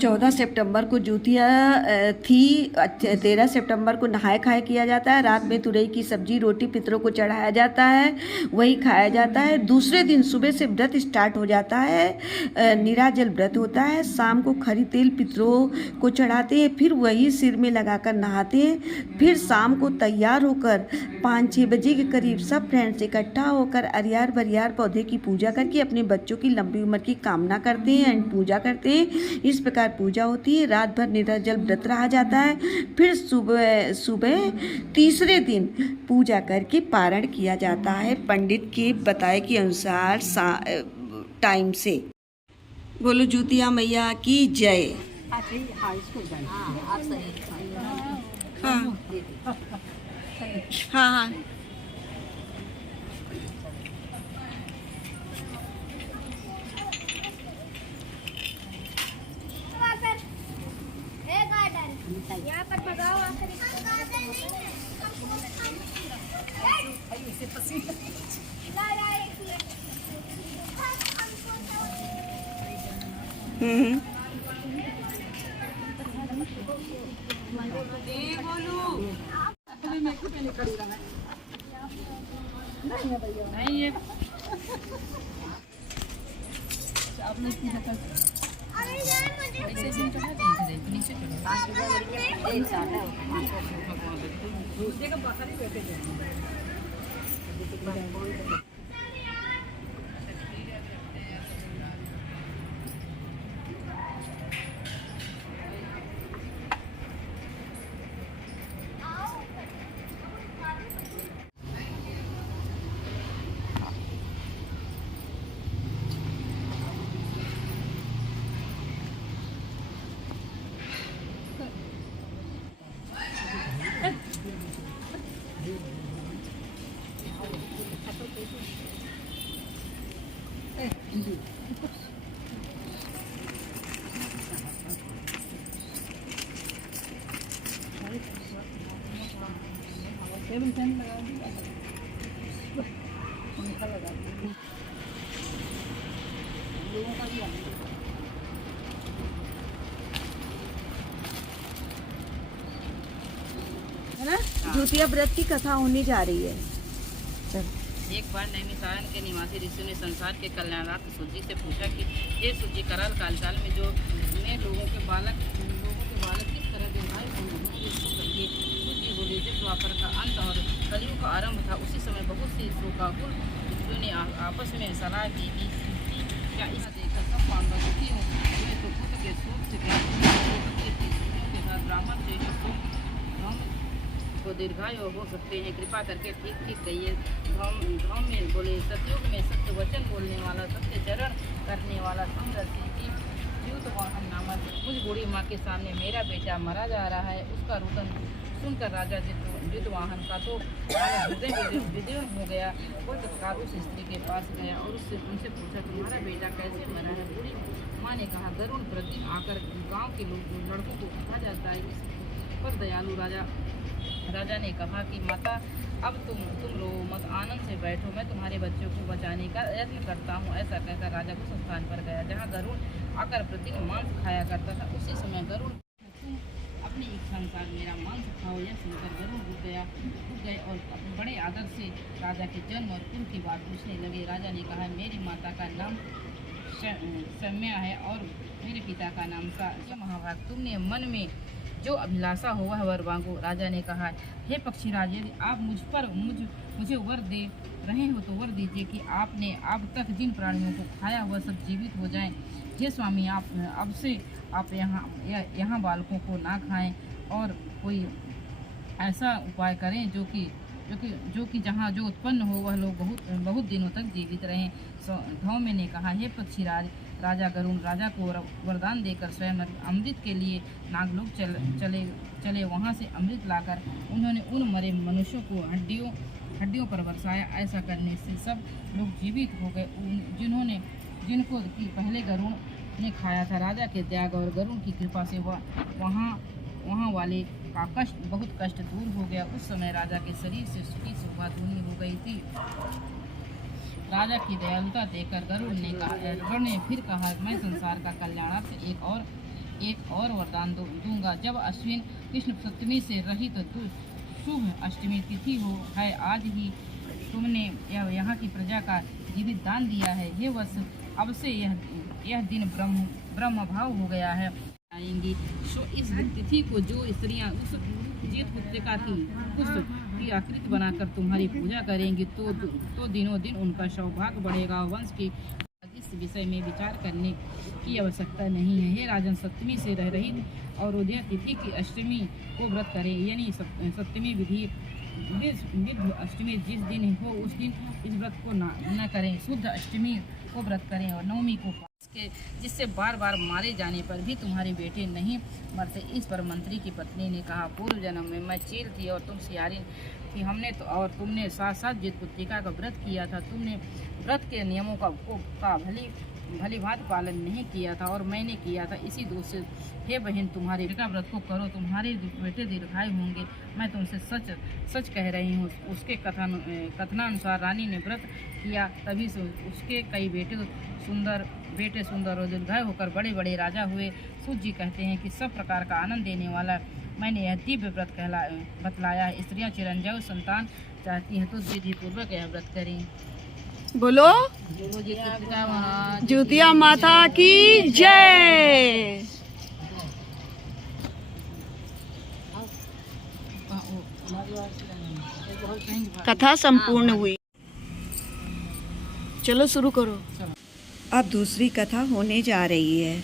14 सितंबर को ज्योतिया थी। 13 सितंबर को नहाय खाए किया जाता है। रात में तुरई की सब्जी रोटी पितरों को चढ़ाया जाता है, वही खाया जाता है। दूसरे दिन सुबह से व्रत स्टार्ट हो जाता है। निराजल व्रत होता है। शाम को खरी तेल पितरों को चढ़ाते हैं, फिर वही सिर में लगाकर नहाते हैं। फिर शाम को तैयार होकर 5-6 बजे के करीब सब फ्रेंड्स इकट्ठा होकर अरियार बरियार पौधे की पूजा करके अपने बच्चों की लंबी उम्र की कामना करते हैं एंड पूजा करते हैं। इस प्रकार पूजा होती है। रात भर निर्जल व्रत रहा जाता है। फिर सुबह सुबह तीसरे दिन पूजा करके पारण किया जाता है पंडित के बताए के अनुसार टाइम से। बोलो ज्योतिया मैया की जय। हाँ हाँ हाँ। यहाँ पर भगाओ है ना। ज्योतिया व्रत की कथा होने जा रही है। एक बार नैमिषारण्य के निवासी ऋषि ने संसार के कल्याणार्थ सूजी से पूछा कि हे सूजी, कराल काल में जो ने लोगों के बालक किस तरह दीर्घायु होंगे। सूजी बोली, जब द्वापर का अंत और कलयुग का आरंभ था, उसी समय बहुत सी शोकाकुल ऋषियों ने आपस में सलाह की कि क्या इस देखकर सब पांडव दुखी हो वे तो पुत्र के शोक से के बाद ब्राह्मण से को दीर्घायु हो सकते हैं, कृपा करके ठीक कहिए। धर्म में बोले, सतयुग में सत्य वचन बोलने वाला, सत्य चरण करने वाला समदर्शी की युद्धवाहन नामक मुझ बूढ़ी माँ के सामने मेरा बेटा मरा जा रहा है। उसका रुदन सुनकर राजा युद्धवाहन का तो हृदय विदीर्ण हो गया। वो तत्काल उस स्त्री के पास गया और उनसे पूछा, तुम्हारा बेटा कैसे मरा है? बूढ़ी माँ ने कहा, गरुड़ प्रतिदिन आकर गाँव के लड़कों को खा जाता है। इस पर दयालु राजा ने कहा कि माता, अब तुम लोग मत आनंद से बैठो, मैं तुम्हारे बच्चों को बचाने का यत्न करता हूँ। ऐसा कहकर राजा उस स्थान पर गया जहाँ गरुड़ आकर प्रतिदिन मांस खाया करता था। उसी समय गरुड़, तुम अपनी इच्छा अनुसार मेरा मांस खाओ। यह सुनकर गरुड़ रुक गए और बड़े आदर से राजा के जन्म और कुल की बात पूछने लगे। राजा ने कहा, मेरी माता का नाम सम्या है और मेरे पिता का नाम महाभाग। तुमने मन में जो अभिलाषा हो वह वर मांगो। राजा ने कहा, हे पक्षीराज, यदि आप मुझे वर दे रहे हो तो वर दीजिए कि आपने अब तक जिन प्राणियों को खाया वह सब जीवित हो जाएं। हे स्वामी, आप अब से आप यहाँ बालकों को ना खाएं और कोई ऐसा उपाय करें जो कि जहाँ जो उत्पन्न हो वह लोग बहुत दिनों तक जीवित रहें। धौम्य ने कहा, हे पक्षीराज, राजा गरुड़ राजा को वरदान देकर स्वयं अमृत के लिए नागलोक चले। वहाँ से अमृत लाकर उन्होंने उन मरे मनुष्यों को हड्डियों पर बरसाया। ऐसा करने से सब लोग जीवित हो गए जिनको कि पहले गरुड़ ने खाया था। राजा के त्याग और गरुड़ की कृपा से वहाँ वाले का बहुत कष्ट दूर हो गया। उस समय राजा के शरीर से सुखी शोभा धूनी हो गई थी। राजा की दयालुता देखकर गरुड़ ने फिर कहा, मैं संसार का कल्याणार्थ एक और एक और वरदान दूंगा। जब अश्विन कृष्ण सप्तमी से रहित तो शुभ अष्टमी तिथि हो है, आज ही तुमने यहाँ की प्रजा का जीवित दान दिया है। हे वत्स, अब से यह दिन ब्रह्म भाव हो गया है। आएंगी सो इस तिथि को जो स्त्रियां उस जीत पुत्रिका की कुछ की आकृति बनाकर तुम्हारी पूजा करेंगी तो दिनों दिन उनका सौभाग्य बढ़ेगा। वंश की इस विषय में विचार करने की आवश्यकता नहीं है। हे राजन, सप्तमी से रहित और उदय तिथि की अष्टमी को व्रत करें, यानी सप्तमी विधि विध अष्टमी जिस दिन हो उस दिन इस व्रत को न करें। शुद्ध अष्टमी को व्रत करें और नवमी को के जिससे बार बार मारे जाने पर भी तुम्हारे बेटे नहीं मरते। इस पर मंत्री की पत्नी ने कहा, पूर्व जन्म में मैं चील थी और तुम सियारी थी। हमने तो और तुमने साथ साथ जीत पुत्रिका का व्रत किया था। तुमने व्रत के नियमों का भली भांति पालन नहीं किया था और मैंने किया था। इसी दोष से हे बहन, तुम्हारे का व्रत को करो, तुम्हारे बेटे दीर्घायु होंगे। मैं तुमसे सच कह रही हूँ। उसके कथनानुसार रानी ने व्रत किया, तभी से उसके कई बेटे सुंदर और दीर्घायु होकर बड़े बड़े राजा हुए। सूत जी कहते हैं कि सब प्रकार का आनंद देने वाला मैंने यह दिव्य व्रत बतलाया है। स्त्रियाँ चिरंजीव संतान चाहती हैं तो विधि पूर्वक यह व्रत करें। बोलो ज्योतिया माता की जय। कथा संपूर्ण हुई। चलो शुरू करो। अब दूसरी कथा होने जा रही है।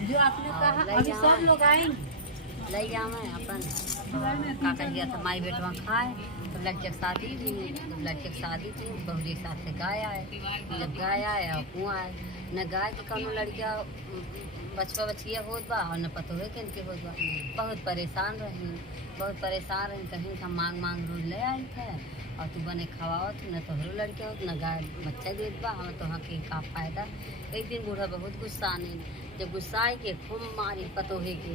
जो आपने कहा अभी सब लोग आए लई जावे अपन काका दिया था माई बेटवा खाए तो लड़के की शादी थी, बहू के साथ से गाय आए। जब गाय आए और कुआं आए न गाय के कौनो लड़किया बचिया होत बा और न पतो है किनके होत बा। बहुत परेशान रही कहीं का मांग रोज ले आई थे और तू बने खवावत न तोहरो लड़किया होत न गाय बच्चा देत बा। हमें तो के का फायदा। एक दिन बूढ़ा बहुत गुस्सा आने, जब गुस्सा आई के खूब मारी पतोहे के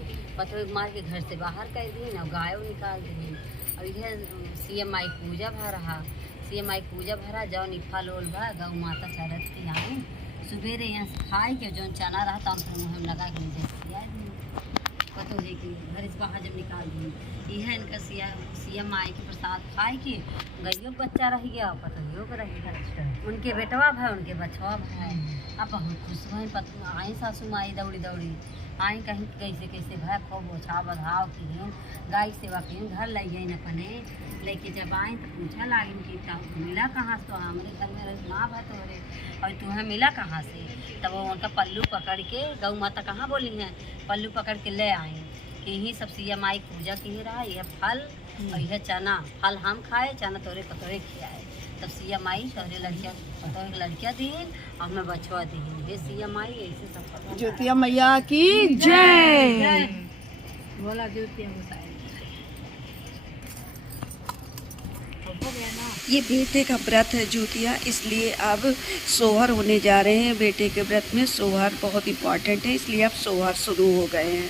मार के घर से बाहर कर दी और गायों निकाल दी। और यह CMI पूजा भरा जौन फल ओल भा गौ माता चरत की आई। सुबेरे यहाँ से खाए के जौन चना रहता हम मुँह में लगा के पतोहे की घर से बाहर जब निकाल दी। यह इनका CMI के प्रसाद खाए के गैयो बच्चा रह गया, पतोहियों को रह गया। उनके बेटवा भाई उनके बचवा भाई। अब बहुत खुश भई आई सासू माई दौड़ी आई कहीं कैसे भाई खूब ओछा बधाव की गाय सेवा की घर ले गई अपने लेके। जब आई तो पूछा लागिन कि मिला कहाँ से, तो हमारे घर में माँ भाई तोरे और तुम्हें मिला कहाँ से। तब वो उनका पल्लू पकड़ के गौ माता कहाँ बोली हैं, पल्लू पकड़ के ले आए कि यही सब CMI पूजा की रहा। यह फल और यह चना, फल हम खाए, चना तोरे पतोरे खियाए। तब CMI तोरे लड़कियाँ दी और मैं बचवा दी। ये CMI ऐसे सब ज्योतिया मैया की जय। बोला ज्योतिया ये बेटे का व्रत है ज्योतिया, इसलिए अब सोहर होने जा रहे हैं। बेटे के व्रत में सोहर बहुत इम्पोर्टेंट है, इसलिए अब सोहर शुरू हो गए हैं।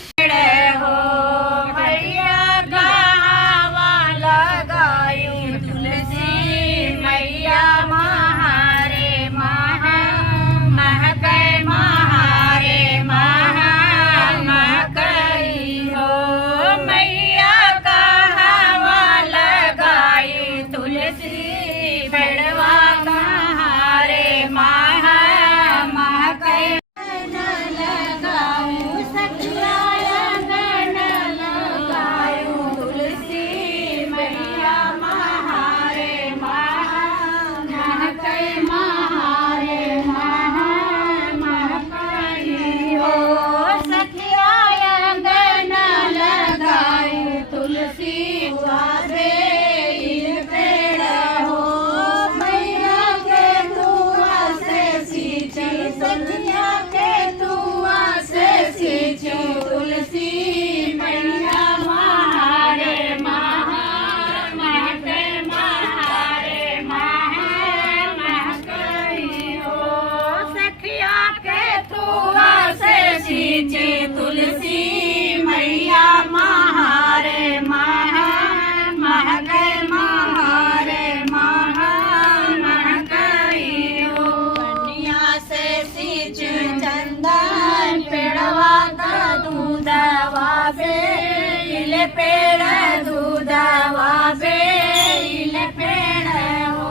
से सींच चंदन पेड़वा का दूधवा बेल पेड़ दूधवा बेल पेड़ हो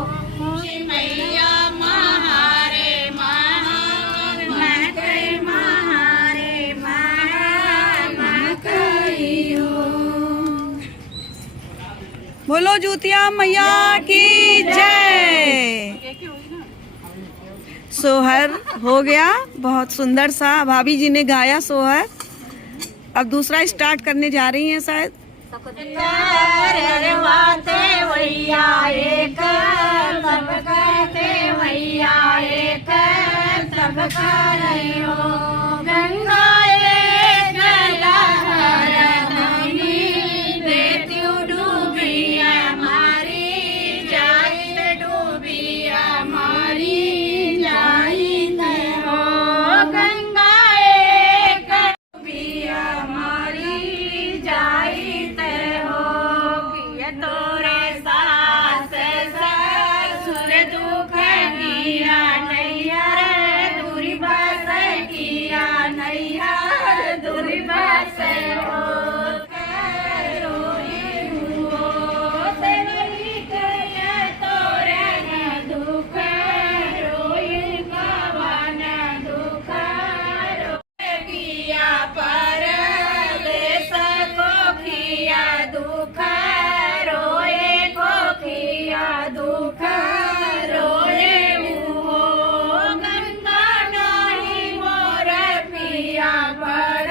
मैया महारे महारे महकई हो। बोलो जूतिया मैया की जय। सोहर हो गया, बहुत सुंदर सा भाभी जी ने गाया सोहर। अब दूसरा स्टार्ट करने जा रही हैं शायद। करवाते भैया एक सब करते भैया एक सब करियो गंगा एक लहर धनी बेटी डूबिया मारी जाई डूबिया मारी जाई हो गंगा एक डूबिया मारी जाई हो किया तोरे सास ससुर दुख किया नैया दूरी बस किया नैया दूरी बस हो तोरे दुख रोई कवन दुख किया पर देश को किया दुख रोए को किया दुख रोए हो गंगा नहीं मोर पिया पर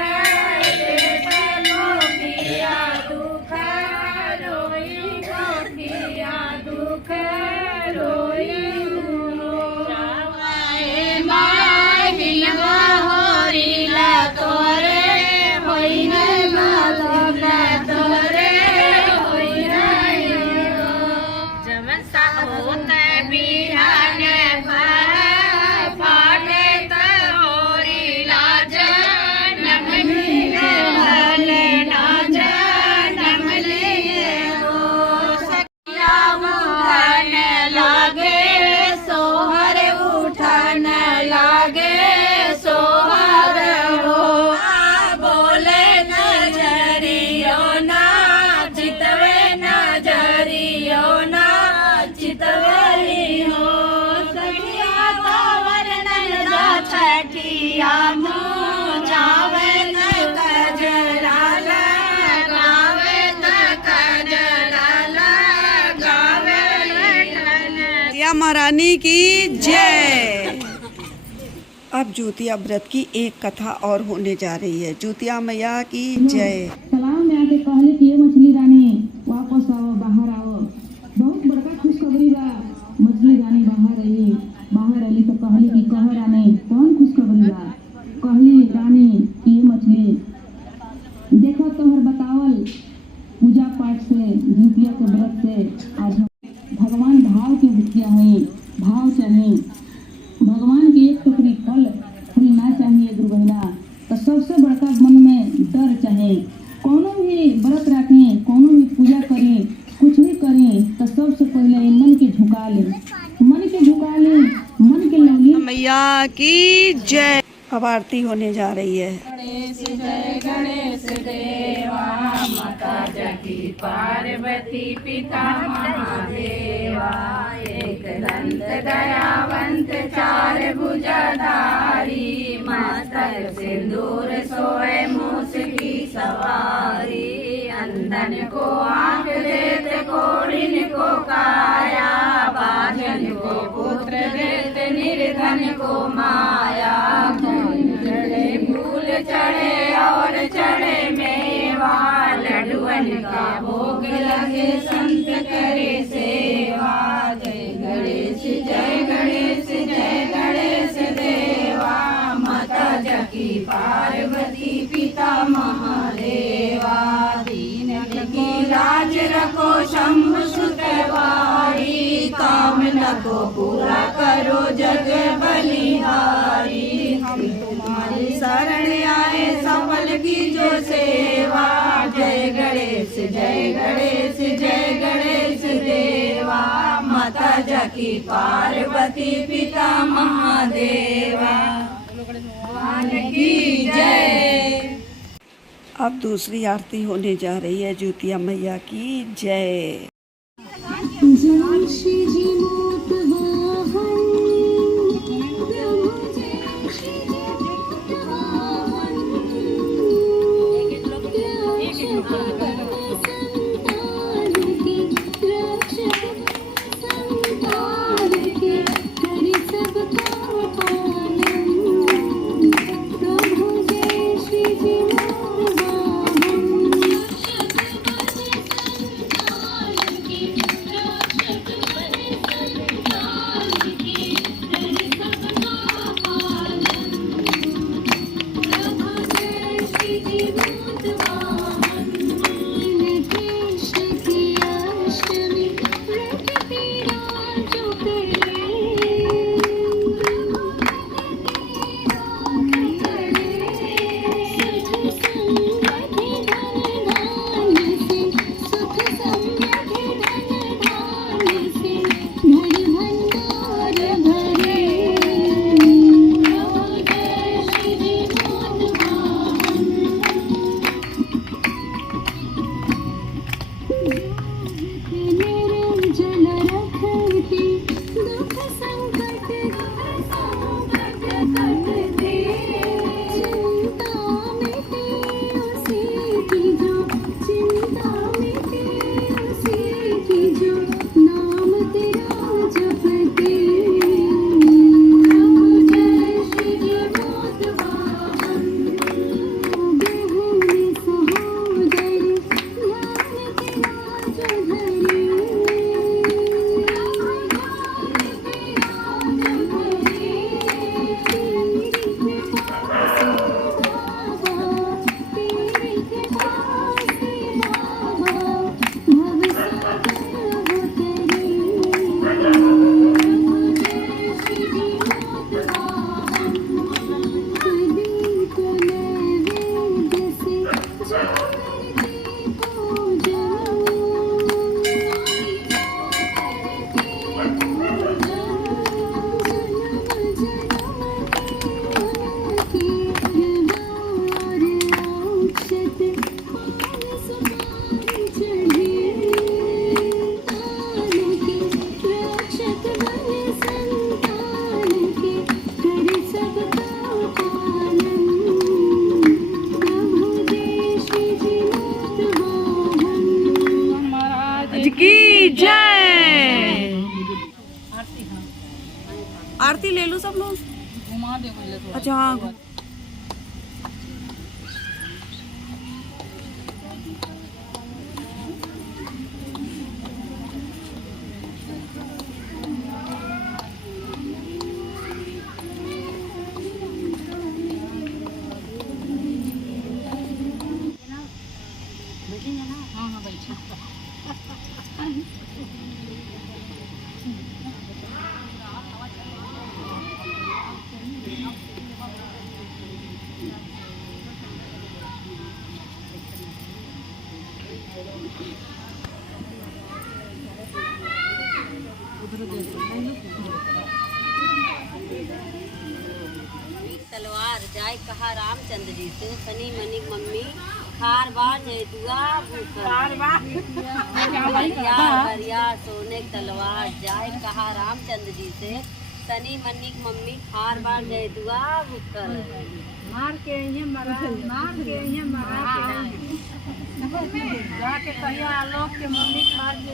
देश को किया दुख रोई को किया दुख रोए हो माहिलवा होरिला तोरे होइने मालना तोरे होइने जमन सा होते बिहान फाटे तोरिला जनम ले ना जनम ले हो सखिया उठन लागे सोहर उठन लागे सोहर हो बोले नजरियो ना चितवे नजरियो ना चितवली हो सखिया तवर नंदा छठिया मुँह जावे न कजरा लगावे न कजरा लगावे जूतिया महारानी की जय। अब जूतिया व्रत की एक कथा और होने जा रही है। जूतिया मैया की जय। तालाब में आके कहले कि ये मछली रानी वापस आओ, बाहर आओ। बहुत बड़का खुशखबरी बा। मछली रानी बाहर आई तो कहली कि कह रानी कौन खुशखबरी बा। कहली रानी कि ये मछली देखो तोहर बतावल पूजा पाठ से जूतिया के व्रत से आज हम भगवान भाव के भूखिया हैं। भाव चाहिए भगवान की एक टुकड़ी फल ना चाहिए दुर्बहिना। तो सबसे बड़का मन में डर चाहिए। कोनो भी व्रत रखें, कोनो भी पूजा करें, कुछ भी करें तो सबसे पहले मन के झुका लें, मन के झुका लें, मन के लौली मैया की जय। अब आरती होने जा रही है। गणेश जय गणेश देवा माता जगी पार्वती पिता महादेवा एक दंत दयावंत चार भुजधारी मस्तक सिंदूर सोए मूस की सवारी अंधन को आंख देते कोढ़िन को काया बाजन को पुत्र देते निर्धन को माया चढ़े फूल चढ़े और चढ़े मेवा लड्डुअन का भोग लगे संत करे सेवा जय गणेश जय गणेश जय गणेश देवा माता जकी पार्वती पिता महादेवा दीन की लाज रखो शंभु सुतवारी कामना को पूरा करो जग बलिहारी हम तुम्हारी शरण आए सफल की जो सेवा जय गणेश जय गणेश जय गणेश देवा माता जकी पार्वती पिता महादेवा। अब दूसरी आरती होने जा रही है ज्योतिया मैया की जय। की जय। आरती ले लो सब लोग। घुमा दे मुझे थोड़ा। अच्छा हाँ। हाँ हाँ बैठे। तलवार जाय कहा रामचंद्र जी से सनी मनी मम्मी खार बार जयतुआ भरिया सोने तलवार जाय कहा रामचंद्र जी से सनी मनी मम्मी खार बार जयतुआ भूखल मार के जाके कहिया आलोक के मम्मी खार के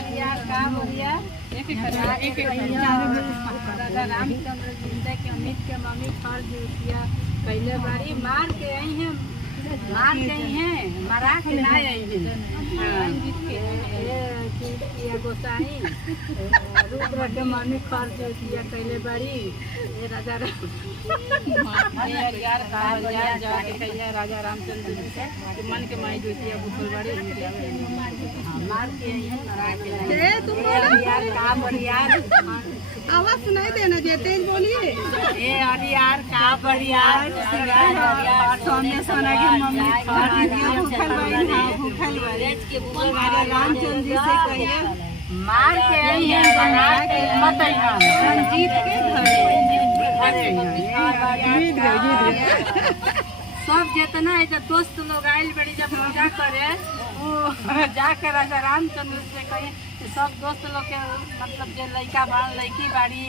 अगिया का बोलिया एक राजा रामचंद्र जी के अमित के मम्मी खार जुतिया पहले बारी मार के आई हैं मरा के ना आई हैं गोसाई रुद्र के मम्मी खार जुतिया पहले बारी ये राजा राजा रामचंद्र जी से मन के माई जुतिया बुखलवाड़ी मार के आई हैं मरा के तुम यार का बढ़िया आवाज सुनाई देना जे तेज बोलिए ए यार का बढ़िया सोने सोना के मम्मी भूखलवाड़ी रामचंद्र जी से कहिए मार के आई हैं बना के बताइए रंजीत के घरे सब जितना है जब दोस्त लोग आयल बड़ी जब पूजा करे वो जाकर राजा रामचंद्र से कहे कि सब दोस्त लोग के मतलब जे लड़का बाड़ लड़की बाड़ी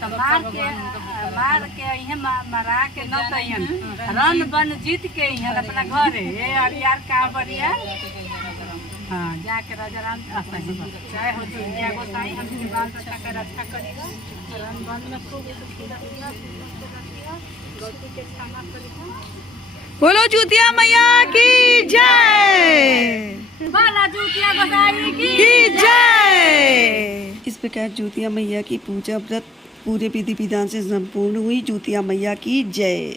तो मार के इहे मारा के न कहियन रन बन जीत के इहे अपना घर है यार का बढ़िया हाँ जाके राजा राम चाहे हो दुनिया को साई हम बाल बच्चा का रक्षा करेगा रन बन में खूब गौती के खाना करेगा। बोलो जूतिया मैया की जय। बाला जूतिया गोसाई की जय। इस प्रकार जूतिया मैया की पूजा व्रत पूरे विधि विधान से संपूर्ण हुई। जूतिया मैया की जय।